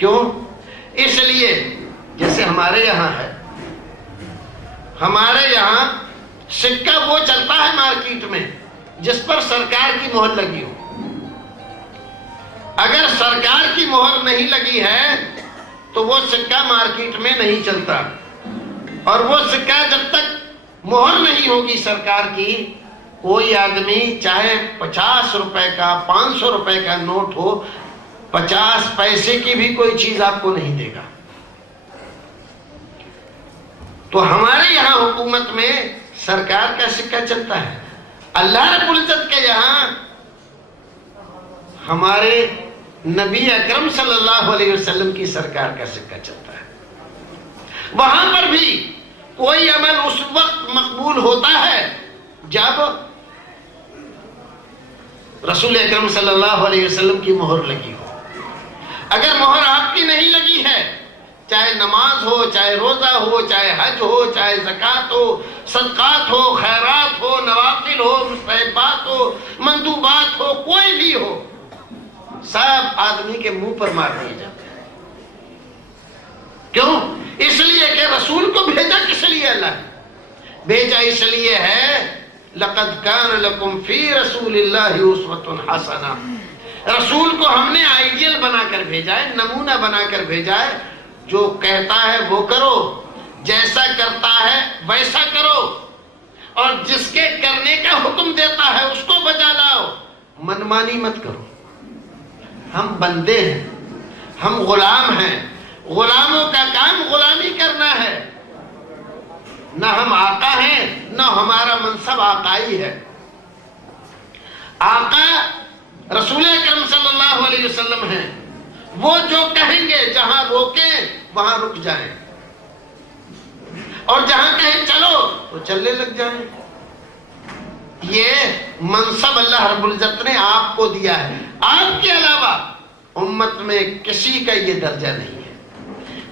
کیوں؟ اس لیے جیسے ہمارے یہاں ہے، ہمارے یہاں سکہ وہ چلتا ہے مارکیٹ میں جس پر سرکار کی مہر لگی ہو۔ اگر سرکار کی مہر نہیں لگی ہے تو وہ سکہ مارکیٹ میں نہیں چلتا، اور وہ سکہ جب تک مہر نہیں ہوگی سرکار کی، کوئی آدمی چاہے 50 روپے کا 500 روپے کا نوٹ ہو، 50 پیسے کی بھی کوئی چیز آپ کو نہیں دے گا۔ تو ہمارے یہاں حکومت میں سرکار کا سکہ چلتا ہے، اللہ رب العزت کے یہاں ہمارے نبی اکرم صلی اللہ علیہ وسلم کی سرکار کا سکہ چلتا ہے۔ وہاں پر بھی کوئی عمل اس وقت مقبول ہوتا ہے جب رسول اکرم صلی اللہ علیہ وسلم کی مہر لگی ہو۔ اگر مہر آپ کی نہیں لگی ہے، چاہے نماز ہو، چاہے روزہ ہو، چاہے حج ہو، چاہے زکوٰۃ ہو، صدقات ہو، خیرات ہو، نوافل ہو، مستحبات ہو، مندوبات ہو، کوئی بھی ہو، سب آدمی کے منہ پر مار دیے جاتے ہیں۔ کیوں؟ اس لیے کہ رسول کو بھیجا کس لیے اللہ نے؟ بھیجا اس لیے ہے لَقَدْ كَانَ لَكُمْ فِي رَسُولِ اللَّهِ أُسْوَةٌ حَسَنَةٌ۔ رسول کو ہم نے آئیڈیل بنا کر بھیجا ہے، نمونہ بنا کر بھیجا ہے۔ جو کہتا ہے وہ کرو، جیسا کرتا ہے ویسا کرو، اور جس کے کرنے کا حکم دیتا ہے اس کو بجا لاؤ، منمانی مت کرو۔ ہم بندے ہیں، ہم غلام ہیں، غلاموں کا کام غلامی کرنا ہے۔ نہ ہم آقا ہیں، نہ ہمارا منصب آقائی ہے۔ آقا رسول اکرم صلی اللہ علیہ وسلم ہیں، وہ جو کہیں گے جہاں روکیں وہاں رک جائیں، اور جہاں کہیں چلو تو چلنے لگ جائیں۔ یہ منصب اللہ رب العزت نے آپ کو دیا ہے، آپ کے علاوہ امت میں کسی کا یہ درجہ نہیں ہے۔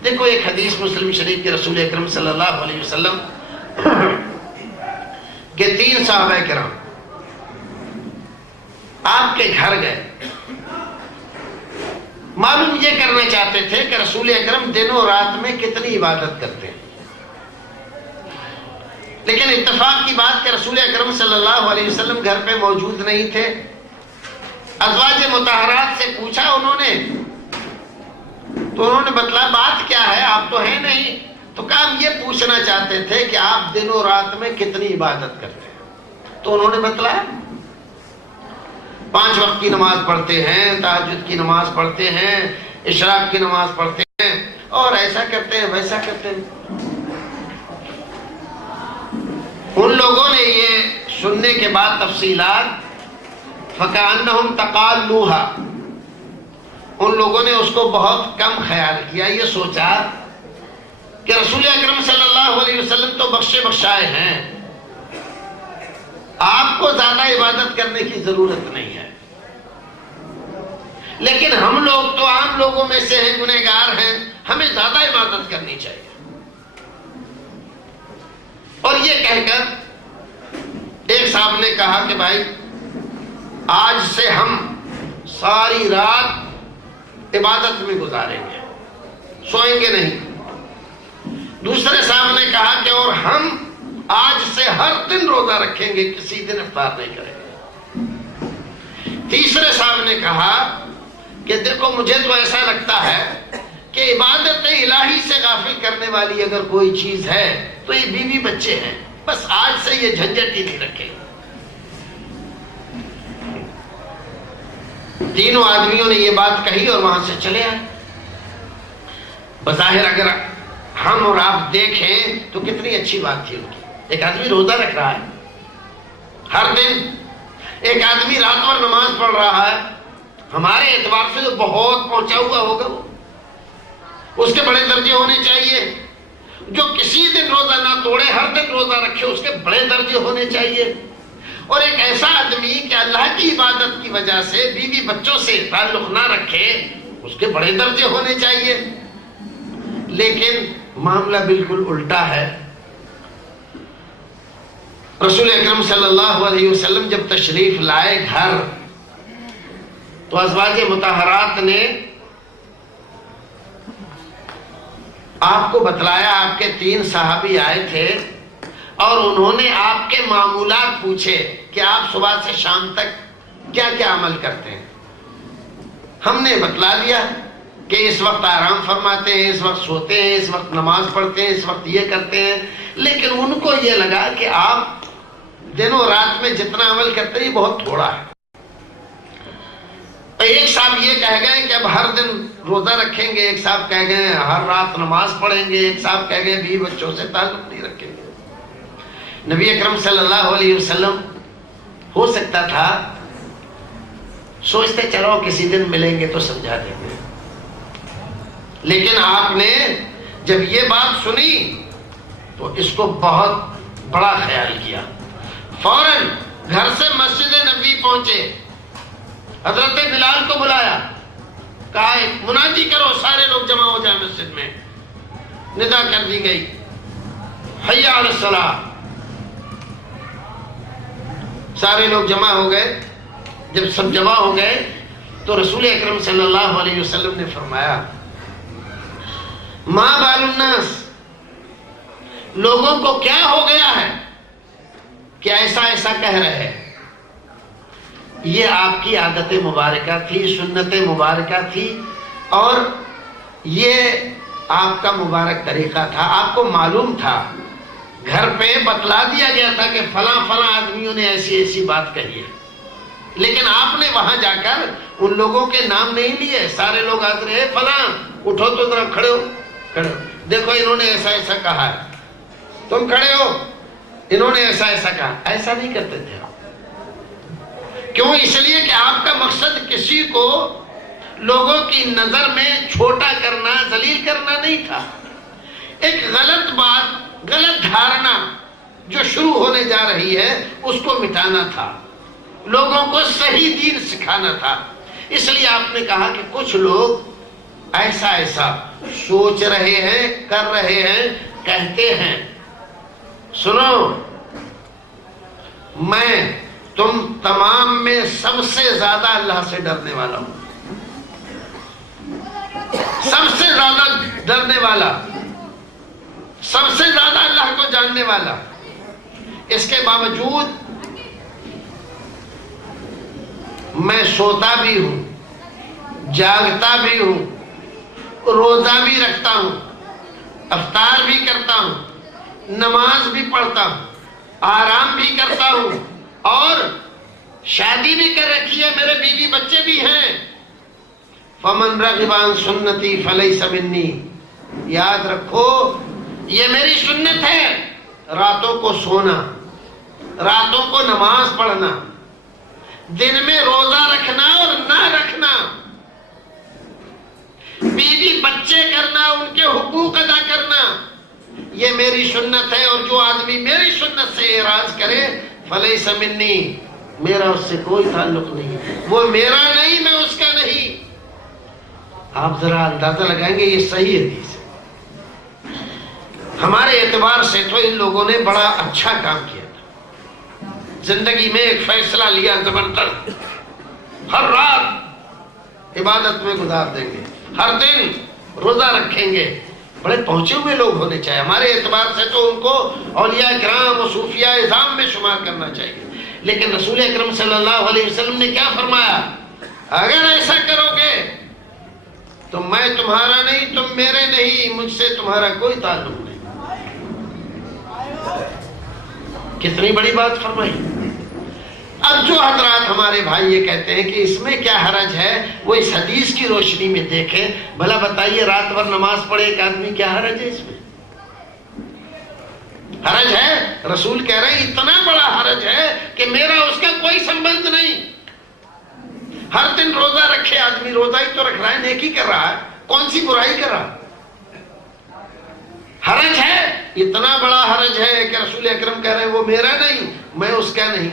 دیکھو ایک حدیث مسلم شریف کے رسول اکرم صلی اللہ علیہ وسلم کہ 3 صحابہ کرام آپ کے گھر گئے، معلوم یہ کرنا چاہتے تھے کہ رسول اکرم دن و رات میں کتنی عبادت کرتے ہیں۔ لیکن اتفاق کی بات کہ رسول اکرم صلی اللہ علیہ وسلم گھر پہ موجود نہیں تھے۔ ازواج مطہرات سے پوچھا انہوں نے، تو انہوں نے بتلایا بات کیا ہے، آپ تو ہیں نہیں۔ تو کہا ہم یہ پوچھنا چاہتے تھے کہ آپ دن و رات میں کتنی عبادت کرتے ہیں۔ تو انہوں نے بتلایا 5 وقت کی نماز پڑھتے ہیں، تہجد کی نماز پڑھتے ہیں، اشراق کی نماز پڑھتے ہیں، اور ایسا کرتے ہیں ویسا کرتے ہیں۔ ان لوگوں نے یہ سننے کے بعد تفصیلات فَكَأَنَّهُمْ تَقَالُّوهَا، ان لوگوں نے اس کو بہت کم خیال کیا۔ یہ سوچا کہ رسول اکرم صلی اللہ علیہ وسلم تو بخشے بخشائے ہیں، آپ کو زیادہ عبادت کرنے کی ضرورت نہیں ہے، لیکن ہم لوگ تو عام لوگوں میں سے ہیں، گنہگار ہیں، ہمیں زیادہ عبادت کرنی چاہیے۔ اور یہ کہہ کر ایک صاحب نے کہا کہ بھائی آج سے ہم ساری رات عبادت میں گزاریں گے، سوئیں گے نہیں۔ دوسرے صاحب نے کہا کہ اور ہم آج سے ہر دن روزہ رکھیں گے، کسی دن افطار نہیں کریں گے۔ تیسرے صاحب نے کہا کہ دیکھو مجھے تو ایسا لگتا ہے کہ عبادت الہی سے غافل کرنے والی اگر کوئی چیز ہے تو یہ بیوی بچے ہیں، بس آج سے یہ جھنجٹ ہی نہیں رکھے۔ تینوں آدمیوں نے یہ بات کہی اور وہاں سے چلے آئے۔ بظاہر اگر ہم اور آپ دیکھیں تو کتنی اچھی بات تھی ان کی۔ ایک آدمی روزہ رکھ رہا ہے ہر دن، ایک آدمی رات بھر نماز پڑھ رہا ہے، ہمارے اعتبار سے تو بہت پہنچا ہوا ہوگا، وہ اس کے بڑے درجے ہونے چاہیے۔ جو کسی دن روزہ نہ توڑے، ہر دن روزہ رکھے، اس کے بڑے درجے ہونے چاہیے۔ اور ایک ایسا آدمی کہ اللہ کی عبادت کی وجہ سے بیوی بچوں سے تعلق نہ رکھے، اس کے بڑے درجے ہونے چاہیے۔ لیکن معاملہ بالکل الٹا ہے۔ رسول اکرم صلی اللہ علیہ وسلم جب تشریف لائے گھر، تو ازواج مطہرات نے آپ کو بتلایا آپ کے 3 صحابی آئے تھے اور انہوں نے آپ کے معمولات پوچھے کہ آپ صبح سے شام تک کیا کیا عمل کرتے ہیں. ہم نے بتلا دیا کہ اس وقت آرام فرماتے ہیں، اس وقت سوتے ہیں، اس وقت نماز پڑھتے ہیں، اس وقت یہ کرتے ہیں. لیکن ان کو یہ لگا کہ آپ دنوں رات میں جتنا عمل کرتے ہیں یہ بہت تھوڑا ہے. ایک صاحب یہ کہہ گئے کہ اب ہر دن روزہ رکھیں گے، ایک صاحب کہہ گئے ہر رات نماز پڑھیں گے، ایک صاحب کہہ گئے بیوی بچوں سے تعلق نہیں رکھیں گے. نبی اکرم صلی اللہ علیہ وسلم ہو سکتا تھا سوچتے چلو کسی دن ملیں گے تو سمجھا دیں گے، لیکن آپ نے جب یہ بات سنی تو اس کو بہت بڑا خیال کیا. فوراً گھر سے مسجد نبوی پہنچے، حضرت بلال کو بلایا، کہا منادی کرو سارے لوگ جمع ہو جائیں مسجد میں. ندا کر دی گئی، حی علی الصلاۃ. سارے لوگ جمع ہو گئے. جب سب جمع ہو گئے تو رسول اکرم صلی اللہ علیہ وسلم نے فرمایا ما بال الناس، لوگوں کو کیا ہو گیا ہے کہ ایسا ایسا کہہ رہے ہیں. یہ آپ کی عادت مبارکہ تھی، سنت مبارکہ تھی، اور یہ آپ کا مبارک طریقہ تھا. آپ کو معلوم تھا، گھر پہ بتلا دیا گیا تھا کہ فلاں فلاں آدمیوں نے ایسی ایسی بات کہی ہے، لیکن آپ نے وہاں جا کر ان لوگوں کے نام نہیں لیے. سارے لوگ آتے رہے فلاں اٹھو تو ذرا کھڑے ہو، کھڑے ہو، دیکھو انہوں نے ایسا ایسا کہا ہے، تم کھڑے ہو، انہوں نے ایسا ایسا کہا. ایسا نہیں کرتے تھے. کیوں؟ اس لیے کہ آپ کا مقصد کسی کو لوگوں کی نظر میں چھوٹا کرنا، ذلیل کرنا نہیں تھا. ایک غلط بات، غلط دھارنا جو شروع ہونے جا رہی ہے اس کو مٹانا تھا، لوگوں کو صحیح دین سکھانا تھا. اس لیے آپ نے کہا کہ کچھ لوگ ایسا ایسا سوچ رہے ہیں، کر رہے ہیں، کہتے ہیں. سنو، میں تم تمام میں سب سے زیادہ اللہ سے ڈرنے والا ہوں، سب سے زیادہ ڈرنے والا، سب سے زیادہ اللہ کو جاننے والا. اس کے باوجود میں سوتا بھی ہوں، جاگتا بھی ہوں، روزہ بھی رکھتا ہوں، افطار بھی کرتا ہوں، نماز بھی پڑھتا ہوں، آرام بھی کرتا ہوں، اور شادی بھی کر رکھی ہے، میرے بیوی بچے بھی ہیں. فمن رغب عن سنتی فلیس منی. یاد رکھو یہ میری سنت ہے، راتوں کو سونا، راتوں کو نماز پڑھنا، دن میں روزہ رکھنا اور نہ رکھنا، بیوی بچے کرنا، ان کے حقوق ادا کرنا، یہ میری سنت ہے. اور جو آدمی میری سنت سے اعراض کرے فلیس منی، میرا اس سے کوئی تعلق نہیں، وہ میرا نہیں، میں اس کا نہیں. آپ ذرا اندازہ لگائیں گے یہ صحیح حدیث ہے. ہمارے اعتبار سے تو ان لوگوں نے بڑا اچھا کام کیا تھا. زندگی میں ایک فیصلہ لیا زبردست، ہر رات عبادت میں گزار دیں گے، ہر دن روزہ رکھیں گے. بڑے پہنچے ہوئے لوگ ہونے چاہیے. ہمارے اعتبار سے تو ان کو اولیاء کرام و صوفیاء اعظام میں شمار کرنا چاہیے. لیکن رسول اکرم صلی اللہ علیہ وسلم نے کیا فرمایا؟ اگر ایسا کرو گے تو میں تمہارا نہیں، تم میرے نہیں، مجھ سے تمہارا کوئی تعلق نہیں. کتنی بڑی بات فرمائی. اب جو حضرات ہمارے بھائی یہ کہتے ہیں کہ اس میں کیا حرج ہے، وہ اس حدیث کی روشنی میں دیکھیں. بھلا بتائیے رات بھر نماز پڑھے ایک آدمی، کیا حرج ہے اس میں؟ حرج ہے؟ رسول کہہ رہے ہیں اتنا بڑا حرج ہے کہ میرا اس کا کوئی سمبند نہیں. ہر دن روزہ رکھے آدمی، روزہ ہی تو رکھ رہا ہے، نیکی کر رہا ہے، کون سی برائی کر رہا؟ حرج ہے، اتنا بڑا حرج ہے کہ رسول اکرم کہہ رہے ہیں وہ میرا نہیں، میں اس کا نہیں.